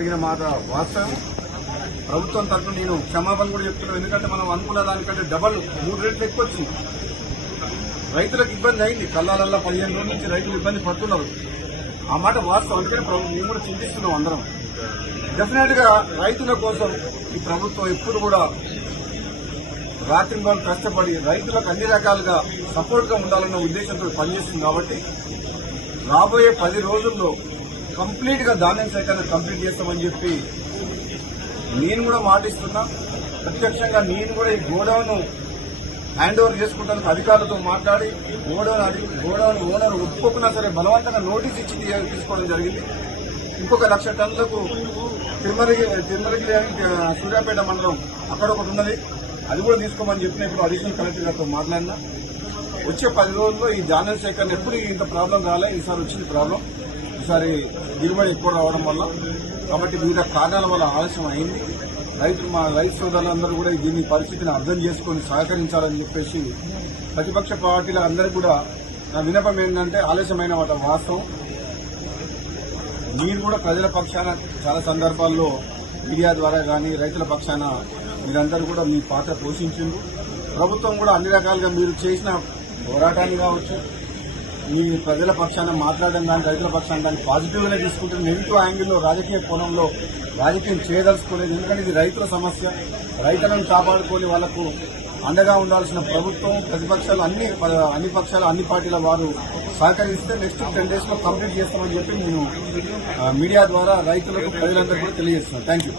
జరిగిన మాట వాస్తవం. ప్రభుత్వం తరఫున నేను క్షమాపణ కూడా చెప్తున్నాను. ఎందుకంటే మనం అనుకున్న దానికంటే డబల్ 3 రెట్లు ఎక్కువ వచ్చింది. రైతులకు ఇబ్బంది అయింది. కల్లాలల్లా 15 రోజుల నుంచి రైతులు ఇబ్బంది పడుతున్నారు. ఆ మాట వాస్తవం. అందుకని మేము కూడా చింతిస్తున్నాం అందరం. డెఫినెట్ గా రైతుల కోసం ఈ ప్రభుత్వం ఎప్పుడు కూడా రాత్రింబాలు కష్టపడి రైతులకు అన్ని రకాలుగా సపోర్ట్ గా ఉండాలన్న ఉద్దేశంతో పనిచేస్తుంది. కాబట్టి రాబోయే 10 రోజుల్లో కంప్లీట్ గా ధాన్యం సేకరణ కంప్లీట్ చేస్తామని చెప్పి నేను కూడా మాటిస్తున్నా. ప్రత్యక్షంగా నేను కూడా ఈ గోడౌన్ హ్యాండ్ ఓవర్ చేసుకుంటానికి అధికారులతో మాట్లాడి గోడౌన్ ఓనర్ ఒప్పుకోకున్నా సరే బలవంతంగా నోటీస్ ఇచ్చి తీసుకోవడం జరిగింది. ఇంకొక 1,00,000 టన్నులకు తిరుమలకి సూర్యాపేట మండలం అక్కడ ఒకటి ఉన్నది, అది కూడా తీసుకోమని చెప్పిన ఇప్పుడు అడిషనల్ కలెక్టర్ గారితో మాట్లాడినా. వచ్చే 10 రోజుల్లో ఈ ధాన్యం సేకరణ ఎప్పుడు ఇంత ప్రాబ్లం రాలే, ఈసారి వచ్చింది ప్రాబ్లం. ఈసారి దిగుబడి ఎక్కువ రావడం వల్ల, కాబట్టి వివిధ కారణాల వల్ల ఆలస్యం అయింది. మా రైతు సోదరులందరూ కూడా దీన్ని పరిస్థితిని అర్థం చేసుకుని సహకరించాలని చెప్పేసి ప్రతిపక్ష పార్టీల అందరూ కూడా నా విన్నపం ఏంటంటే ఆలస్యమైన మాట వాస్తవం. మీరు కూడా ప్రజల పక్షాన చాలా సందర్భాల్లో మీడియా ద్వారా కానీ రైతుల పక్షాన మీరందరూ కూడా మీ పాత్ర పోషించిండ్రు. ప్రభుత్వం కూడా అన్ని రకాలుగా మీరు చేసిన పోరాటాన్ని కావచ్చు, మీ ప్రజల పక్షాన మాట్లాడడం కానీ రైతుల పక్షాన దాన్ని పాజిటివ్ గానే తీసుకుంటుంది. నెగిటివ్ యాంగిల్లో రాజకీయ కోణంలో రాజకీయం చేయదలుచుకోలేదు. ఎందుకంటే ఇది రైతుల సమస్య. రైతులను కాపాడుకొని వాళ్లకు అండగా ఉండాల్సిన ప్రభుత్వం, ప్రతిపక్షాలు అన్ని పక్షాలు అన్ని పార్టీల వారు సహకరిస్తే నెక్స్ట్ 10 days లో కంప్లీట్ చేస్తామని చెప్పి నేను మీడియా ద్వారా రైతులకు ప్రజలందరికీ కూడా తెలియజేస్తున్నాను. Thank you.